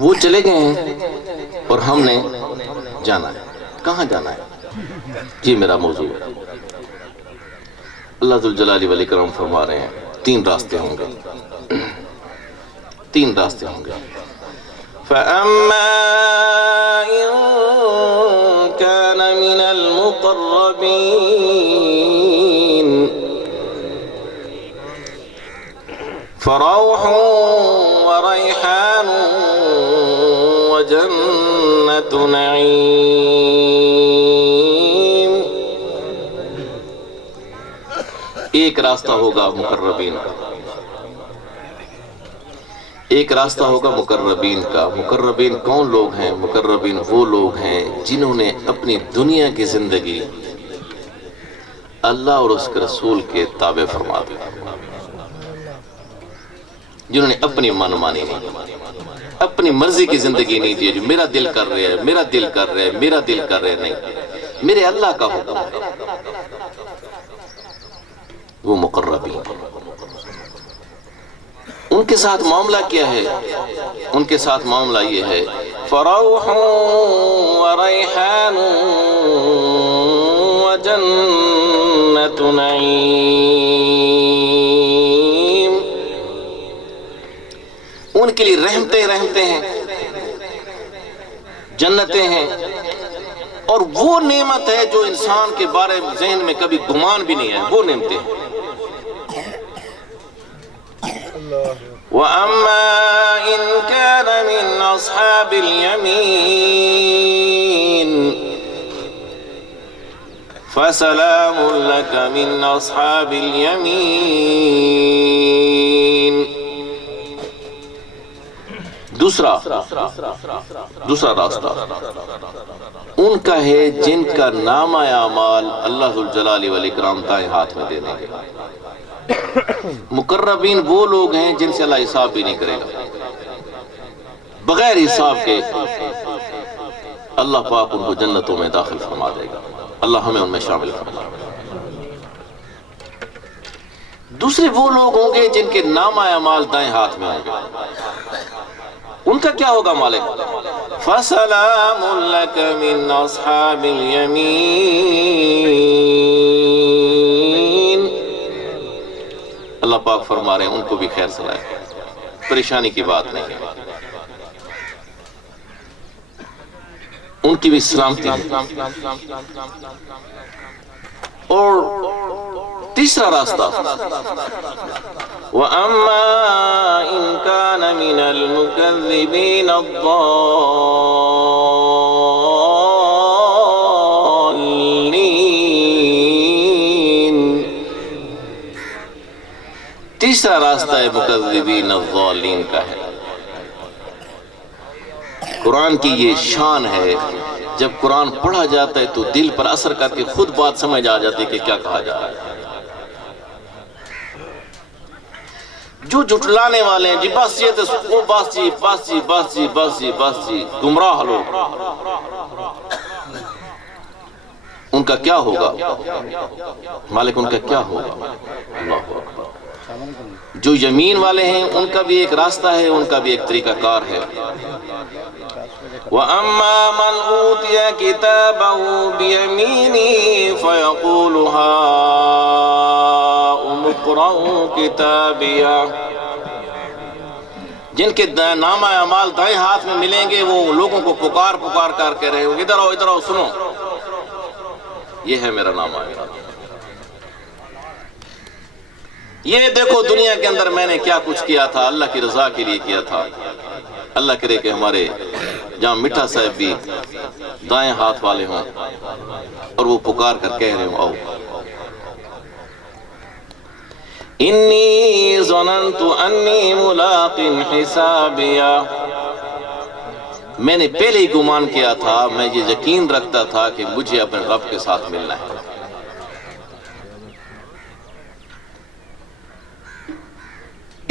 وہ چلے گئے ہیں اور ہم نے جانا ہے. کہاں جانا ہے؟ جی میرا موضوع ہے. اللہ ذوالجلال والاکرام فرما رہے ہیں 3 راستے ہوں گے. 3 راستے ہوں گے. فَأَمَّا إِن كَانَ مِنَ الْمُقَرَّبِينَ فَرَوْحٌ وَرَيْحَانٌ وَجَنَّةُ نَعِيمٍ. ایک راستہ ہوگا مقربین کا، ایک راستہ ہوگا مقربین کا. مقربین کون لوگ ہیں؟ مقربین وہ لوگ ہیں جنہوں نے اپنی دنیا کی زندگی اللہ اور اس کے رسول کے تابع فرما دی، جنہوں نے اپنی من مانی نہیں، اپنی مرضی کی زندگی نہیں دی. جو میرا دل کر رہا ہے، میرا دل کر رہا ہے، میرا دل کر رہا ہے، نہیں، میرے اللہ کا حکم ہے. وہ مقربین. ان کے ساتھ معاملہ کیا ہے؟ ان کے ساتھ معاملہ یہ ہے فَرَوْحٌ وَرَيْحَانٌ وَجَنَّةُ نَعِيمٍ. ان کے لیے رحمتیں ہیں، جنتیں ہیں، اور وہ نعمت ہے جو انسان کے بارے میں ذہن میں کبھی گمان بھی نہیں ہے. وہ نعمتیں ہیں. وَأَمَّا إِن كَانَ مِنْ أَصْحَابِ الْيَمِينِ فَسَلَامٌ لَكَ مِنْ أَصْحَابِ الْيَمِينِ. دوسرا راستہ ان کا ہے جن کا نامہ اعمال اللہ ذوالجلال والاکرام دائیں ہاتھ میں دے دیں گے. مقربین وہ لوگ ہیں جن سے اللہ حساب بھی نہیں کرے گا. بغیر حساب کے اللہ پاک ان کو جنتوں میں داخل فرما دے گا. اللہ ہمیں ان میں شامل فرما. دوسرے وہ لوگ ہوں گے جن کے نامہ اعمال دائیں ہاتھ میں ہوں گے. ان کا کیا ہوگا مالک؟ فَسَلَامٌ لَكَ مِنْ أَصْحَابِ الْيَمِينِ. اللہ پاک فرما رہے ہیں ان کو بھی خیر سلائے، پریشانی کی بات نہیں ہے، ان کی بھی سلامتی ہے. اور تیسرا راستہ وَأَمَّا إِن كَانَ مِنَ الْمُكَذِّبِينَ الضَّالِّينَ. تیسرا راستہ ہے مکذبین الضالین کا ہے. قرآن کی یہ شان ہے، جب قرآن پڑھا جاتا ہے تو دل پر اثر کر کے خود بات سمجھ آ جاتی ہے کہ کیا کہا جا رہا ہے. جو جھٹلانے والے ہیں جی بس یہ تو وہ بس جی گمراہ لوگ، ان کا کیا ہوگا مالک؟ ان کا کیا ہوگا؟ اللہ اکبر. جو یمین والے ہیں ان کا بھی ایک راستہ ہے، ان کا بھی ایک طریقہ کار ہے. وَأَمَّا مَنْ أُوتِيَ كِتَابَهُ بِيَمِينِهِ فَيَقُولُ هَاؤُمُ اقْرَءُوا كِتَابِيَهْ. جن کے نامہ اعمال دائیں ہاتھ میں ملیں گے وہ لوگوں کو پکار کر کے رہے ہوں گے، ادھر آؤ سنو، یہ ہے میرا نامہ اعمال. یہ دیکھو دنیا کے اندر میں نے کیا کچھ کیا تھا، اللہ کی رضا کے لیے کیا تھا. اللہ کرے کہ ہمارے جہاں مٹھا صاحب بھی دائیں ہاتھ والے ہوں اور وہ پکار کر کہہ رہے ہوں آؤ. انی ظننت انی ملاق حسابیا. میں نے پہلے ہی گمان کیا تھا، میں یہ یقین رکھتا تھا کہ مجھے اپنے رب کے ساتھ ملنا ہے.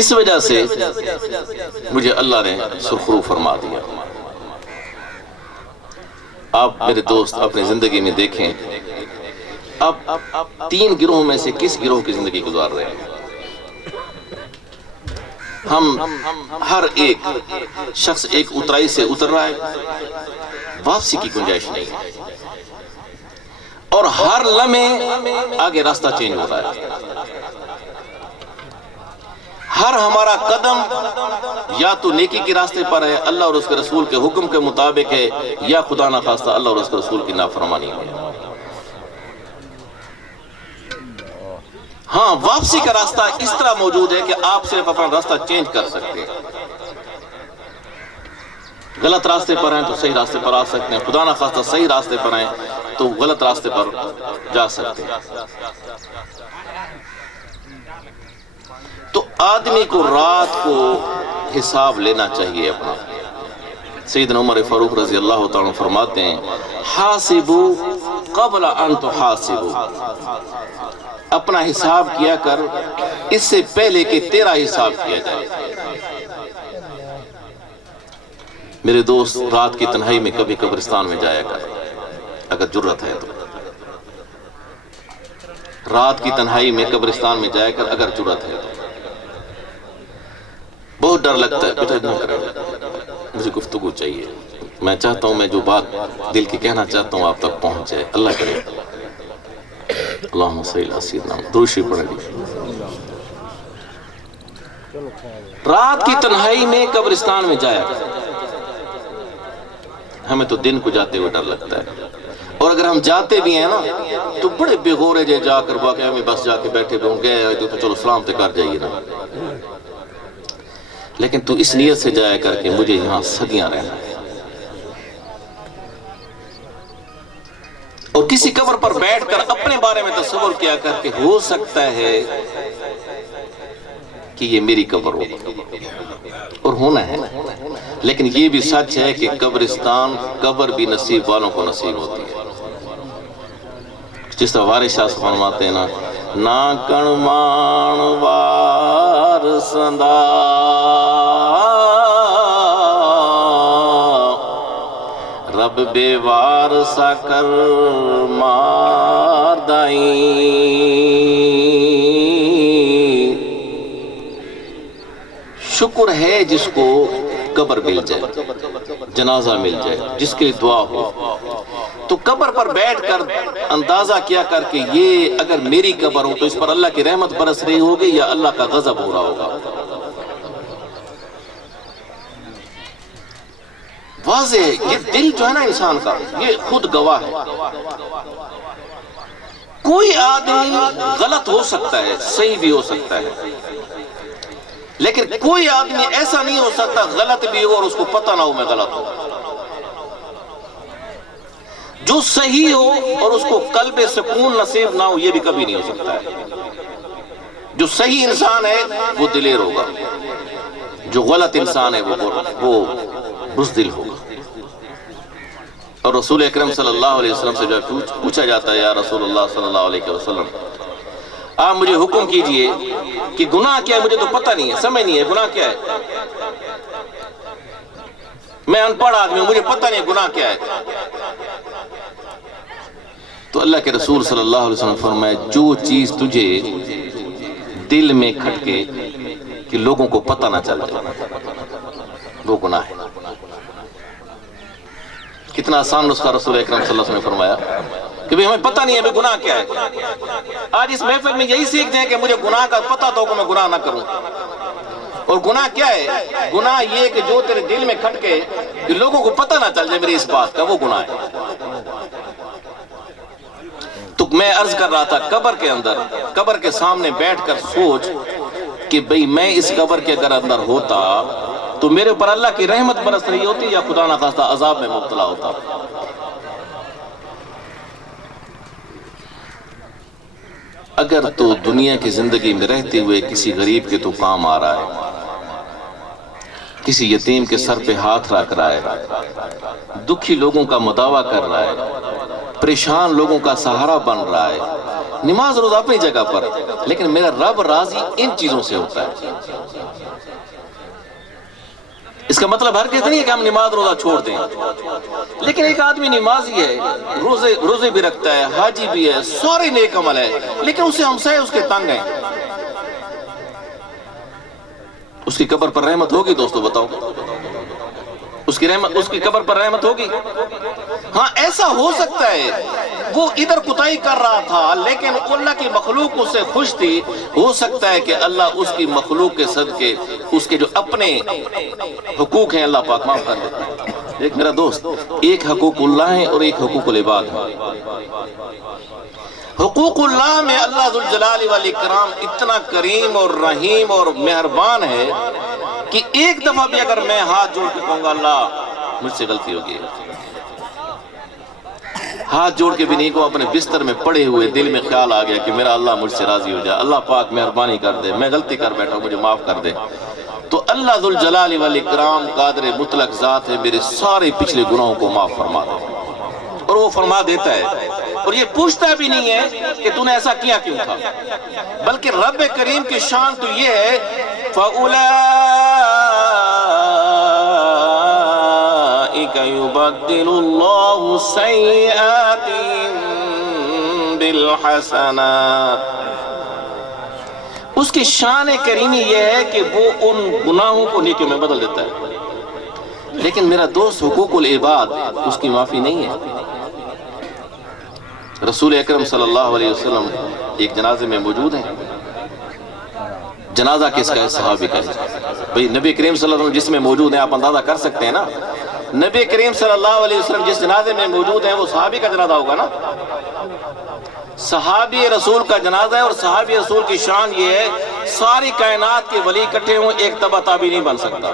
اس وجہ سے مجھے اللہ نے سرخرو فرما دیا. آپ میرے دوست اپنی زندگی میں دیکھیں، اب 3 گروہ میں سے کس گروہ کی زندگی گزار رہے ہیں؟ ہم ہر ایک شخص ایک اترائی سے اتر رہا ہے، واپسی کی گنجائش نہیں ہے، اور ہر لمحے آگے راستہ چینج ہوتا ہے۔ ہر ہمارا قدم یا تو نیکی کے راستے پر ہے، اللہ اور اس کے رسول کے حکم کے مطابق ہے، یا خدا نخواستہ اللہ اور اس کے رسول کی نافرمانی ہے۔ ہاں، واپسی کا راستہ اس طرح موجود ہے کہ آپ صرف اپنا راستہ چینج کر سکتے ہیں۔ غلط راستے پر ہیں تو صحیح راستے پر آ سکتے ہیں، خدا نخواستہ صحیح راستے پر ہیں تو غلط راستے پر جا سکتے ہیں۔ تو آدمی کو رات کو حساب لینا چاہیے اپنا۔ سیدنا عمر فاروق رضی اللہ تعالیٰ فرماتے ہیں، حاسبو قبل ان تحاسبو، اپنا حساب کیا کر اس سے پہلے کہ تیرا حساب کیا جائے۔ میرے دوست، رات کی تنہائی میں کبھی قبرستان میں جایا کر اگر جرت ہے تو۔ رات کی تنہائی میں قبرستان میں جایا کر اگر جرت ہے تو۔ بہت ڈر لگتا ہے، بیٹا نہ کرے، مجھے گفتگو چاہیے، میں چاہتا ہوں میں جو بات دل کی کہنا چاہتا ہوں آپ تک پہنچ جائے، اللہ کرے۔ اللہم صلی علی سیدنا محمد، درود شریف پڑھ لیجیے۔ رات کی تنہائی میں قبرستان میں جایا کر، ہمیں تو دن کو جاتے ہوئے ڈر لگتا ہے، اور اگر ہم جاتے بھی ہیں نا تو بڑے بے غورے جا کر واقعہ میں بس جا کے بیٹھے گئے تو چلو سلام تے کر جائیے نا، لیکن تو اس نیت سے جایا کر کہ مجھے یہاں صدیاں رہنا ہے۔ اور کسی قبر پر بیٹھ کر اپنے بارے میں تصور کیا کر کہ ہو سکتا ہے کہ یہ میری قبر ہو، اور ہونا ہے، لیکن یہ بھی سچ ہے کہ قبرستان، قبر بھی نصیب والوں کو نصیب ہوتی ہے۔ جس طرح وارث شاہ فرماتے ہیں نا، نا کن مان وار سندا رب بے وار سا کر مار دائیں، شکر ہے جس کو قبر مل جائے، جنازہ مل جائے، جس کے لیے دعا ہو۔ تو قبر پر بیٹھ کر اندازہ کیا کر کہ یہ اگر میری قبر ہو تو اس پر اللہ کی رحمت برس رہی ہوگی یا اللہ کا غضب ہو رہا ہوگا۔ واضح ہے، یہ دل جو ہے نا انسان کا، یہ خود گواہ ہے۔ کوئی آدمی غلط ہو سکتا ہے، صحیح بھی ہو سکتا ہے، لیکن کوئی آدمی ایسا نہیں ہو سکتا غلط بھی ہو اور اس کو پتہ نہ ہو میں غلط ہوں۔ جو صحیح ہو اور اس کو قلب سکون نصیب نہ ہو، یہ بھی کبھی نہیں ہو سکتا ہے۔ جو صحیح انسان ہے وہ دلیر ہوگا، جو غلط انسان ہے وہ بزدل ہوگا۔ اور رسول اکرم صلی اللہ علیہ وسلم سے جو پوچھا جاتا ہے، یا رسول اللہ صلی اللہ علیہ وسلم، آپ مجھے حکم کیجئے کہ گناہ کیا ہے، مجھے تو پتہ نہیں ہے، سمجھ نہیں ہے گناہ کیا ہے، میں ان پڑھ آدمی ہوں، مجھے پتہ نہیں ہے گناہ کیا ہے۔ تو اللہ کے رسول صلی اللہ علیہ وسلم فرمائے، جو چیز تجھے دل میں کھٹکے کہ لوگوں کو پتہ نہ چل جائے وہ گناہ ہے۔ کتنا آسان نسخہ رسول اکرم صلی اللہ علیہ وسلم نے فرمایا کہ ہمیں پتہ نہیں ہے کہ گناہ کیا ہے۔ آج اس محفل میں یہی سیکھ جائیں کہ مجھے گناہ کا پتہ تو کہ میں گناہ نہ کروں۔ اور گناہ کیا ہے؟ گناہ یہ کہ جو تیرے دل میں کھٹکے کہ لوگوں کو پتہ نہ چل جائے میری اس بات کا، وہ گناہ ہے۔ تو میں عرض کر رہا تھا، قبر کے اندر، قبر کے سامنے بیٹھ کر سوچ کہ بھئی میں اس قبر کے اگر اندر ہوتا تو میرے اوپر اللہ کی رحمت برس رہی ہوتی یا خدا نخواستہ عذاب میں مبتلا ہوتا۔ اگر تو دنیا کی زندگی میں رہتے ہوئے کسی غریب کے تو کام آ رہا ہے، کسی یتیم کے سر پہ ہاتھ رکھ رہا ہے، دکھی لوگوں کا مداوع کر رہا ہے، پریشان لوگوں کا سہارا بن رہا ہے، نماز روزہ اپنی جگہ پر، لیکن میرا رب راضی ان چیزوں سے ہوتا ہے۔ اس کا مطلب ہر کس نہیں ہے کہ ہم نماز روزہ چھوڑ دیں، لیکن ایک آدمی نمازی ہے، روزے بھی رکھتا ہے، حاجی بھی ہے، سارے نیک عمل ہے، لیکن اسے ہمسائے اس کے تنگ ہیں، اس کی قبر پر رحمت ہوگی دوستو؟ بتاؤ، اس کی قبر پر رحمت ہوگی؟ ہاں ایسا ہو سکتا ہے وہ ادھر کوتاہی کر رہا تھا لیکن اللہ کی مخلوق اس سے خوش تھی، ہو سکتا ہے کہ اللہ اس کی مخلوق کے صدقے اس کے جو اپنے حقوق ہیں اللہ پاک معاف کر دے۔ ایک میرا دوست، ایک حقوق اللہ ہے اور ایک حقوق العباد ہے۔ حقوق اللہ میں اللہ ذوالجلال والاکرام اتنا کریم اور رحیم اور مہربان ہے کہ ایک دفعہ بھی اگر میں ہاتھ جوڑ کے کہوں گا اللہ مجھ سے غلطی ہو گئی، ہاتھ جوڑ کے بھی نہیں کو، اپنے بستر میں پڑے ہوئے دل میں خیال آ گیا کہ میرا اللہ مجھ سے راضی ہو جائے، اللہ پاک مہربانی کر دے، میں غلطی کر بیٹھا ہوں مجھے معاف کر دے، تو اللہ ذوالجلال والاکرام قادر مطلق ذات ہے، میرے سارے پچھلے گناہوں کو معاف فرما دے، اور وہ فرما دیتا ہے، اور یہ پوچھتا بھی نہیں ہے کہ تو نے ایسا کیا کیوں تھا، بلکہ رب کریم کی شان تو یہ ہے يُبَدِّلُ اللَّهُ سَيِّئَاتِهِمْ بِالْحَسَنَاتِ۔ اس کی شان کریمی یہ ہے کہ وہ ان گناہوں کو نیکیوں میں بدل دیتا ہے، لیکن میرا دوست حقوق العباد اس کی معافی نہیں ہے۔ رسول اکرم صلی اللہ علیہ وسلم ایک جنازے میں موجود ہیں، جنازہ کس کا ہے؟ صحابی کا ہے۔ بھئی نبی کریم صلی اللہ علیہ وسلم جس میں موجود ہیں آپ اندازہ کر سکتے ہیں نا، نبی کریم صلی اللہ علیہ وسلم جس جنازے میں موجود ہیں وہ صحابی کا جنازہ ہوگا نا، صحابی رسول کا جنازہ ہے، اور صحابی رسول کی شان یہ ہے ساری کائنات کے ولی اکٹھے ہوں ایک تبع تابعی نہیں بن سکتا،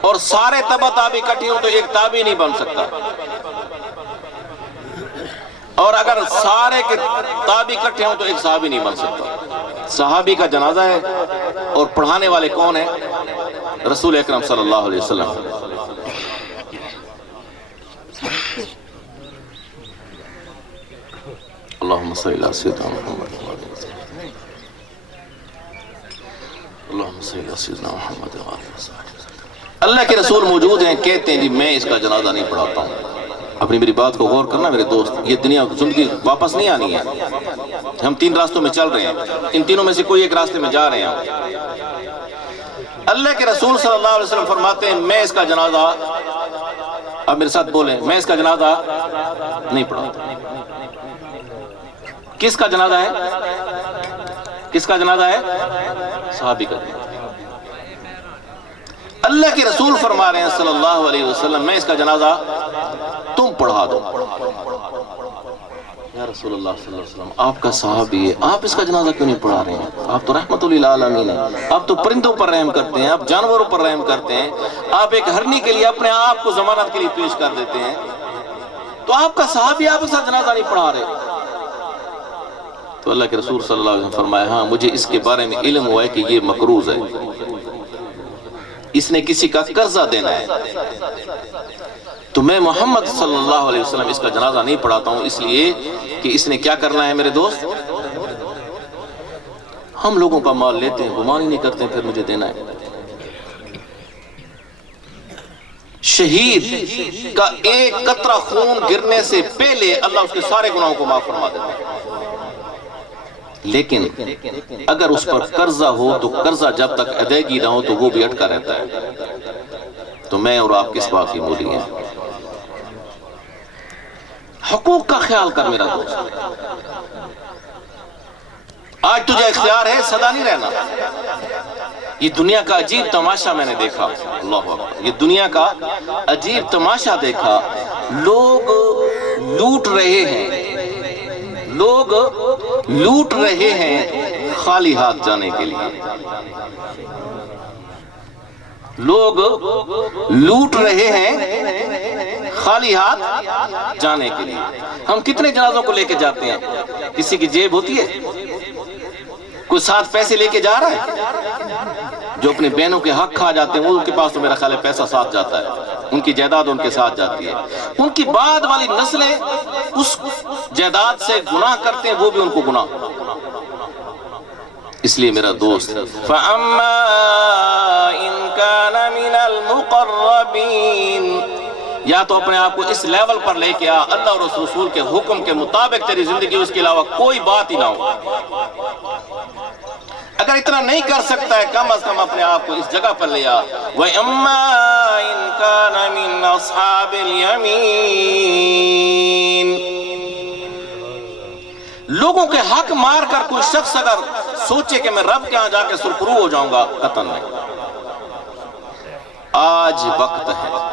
اور سارے تبع تابعی اکٹھے ہوں تو ایک تابعی نہیں بن سکتا، اور اگر سارے کے تابعی اکٹھے ہوں تو ایک صحابی نہیں بن سکتا۔ صحابی کا جنازہ ہے اور پڑھانے والے کون ہیں؟ رسول اکرم صلی اللہ علیہ وسلم۔ اللہم صلی اللہ سیدنا محمد اللہم صلی اللہ سیدنا محمد۔ اللہ کے رسول موجود ہیں، کہتے ہیں جی میں اس کا جنازہ نہیں پڑھاتا ہوں۔ اپنی میری بات کو غور کرنا میرے دوست، یہ دنیا زندگی واپس نہیں آنی ہے، ہم تین راستوں میں چل رہے ہیں، ان تینوں میں سے کوئی ایک راستے میں جا رہے ہیں۔ اللہ کے رسول صلی اللہ علیہ وسلم فرماتے ہیں میں اس کا جنازہ، اب میرے ساتھ بولیں، میں اس کا جنازہ نہیں پڑھاتا۔ کس کا جنازہ ہے؟ کس کا جنازہ ہے؟ صحابی کا جنازہ۔ اللہ کے رسول فرما رہے ہیں صلی اللہ علیہ وسلم میں اس کا جنازہ تم پڑھا دو۔ یا رسول اللہ صلی اللہ علیہ وسلم آپ کا صحابی ہے، آپ اس کا جنازہ کیوں نہیں پڑھا رہے ہیں؟ آپ تو رحمت للعالمین ہیں، آپ تو پرندوں پر رحم کرتے ہیں، آپ جانوروں پر رحم کرتے ہیں، آپ ایک ہرنی کے لیے اپنے آپ کو ضمانت کے لیے پیش کر دیتے ہیں، تو آپ کا صحابی آپ اس کا جنازہ نہیں پڑھا رہے۔ تو اللہ کے رسول صلی اللہ علیہ وسلم فرمایا ہاں مجھے اس کے بارے میں علم ہوا ہے کہ یہ مقروض ہے، اس نے کسی کا قرضہ دینا ہے، تو میں محمد صلی اللہ علیہ وسلم اس کا جنازہ نہیں پڑھاتا ہوں، اس لیے کہ اس نے کیا کرنا ہے میرے دوست؟ ہم لوگوں کا مال لیتے ہیں، گمان ہی نہیں کرتے ہیں پھر مجھے دینا ہے۔ شہید کا ایک قطرہ خون گرنے سے پہلے اللہ اس کے سارے گناہوں کو معاف فرما دیتا ہے، لیکن اگر اس پر قرضہ ہو تو قرضہ جب تک ادائیگی نہ ہو تو وہ بھی اٹکا رہتا ہے۔ تو میں اور آپ کس بات کی مولی ہیں؟ حقوق کا خیال کر میرا دوست، آج تجھے اختیار ہے سدا نہیں رہنا۔ یہ دنیا کا عجیب تماشا میں نے دیکھا، اللہ اکبر، یہ دنیا کا عجیب تماشا دیکھا، لوگ لوٹ رہے ہیں، لوگ لوٹ رہے ہیں خالی ہاتھ جانے کے لیے، لوگ لوٹ رہے ہیں خالی ہاتھ جانے کے لیے۔ ہم کتنے جنازوں کو لے کے جاتے ہیں؟ کسی کی جیب ہوتی ہے؟ کوئی ساتھ پیسے لے کے جا رہا ہے؟ جو اپنے بہنوں کے حق کھا جاتے ہیں وہ ان کے پاس تو میرا خیال ہے پیسہ ساتھ جاتا ہے، ان کی جائیداد ان کے ساتھ جاتی ہے، ان کی بعد والی نسلیں اس جائیداد سے گناہ کرتے ہیں، وہ بھی ان کو گناہ۔ اس لیے میرا دوست فَأَمَّا إِن كَانَ مِنَ الْمُقَرَّبِينَ، یا تو اپنے آپ کو اس لیول پر لے کے آ اللہ اور اس رسول کے حکم کے مطابق تیری زندگی اس کے علاوہ کوئی بات ہی نہ ہو۔ اگر اتنا نہیں کر سکتا ہے کم از کم اپنے آپ کو اس جگہ پر لیا وَإِمَّا إِن كَانَ مِنْ أَصْحَابِ الْيَمِينَ۔ لوگوں کے حق مار کر کوئی شخص اگر سوچے کہ میں رب کے ہاں جا کے سرخرو ہو جاؤں گا، قطعاً نہیں۔ آج وقت ہے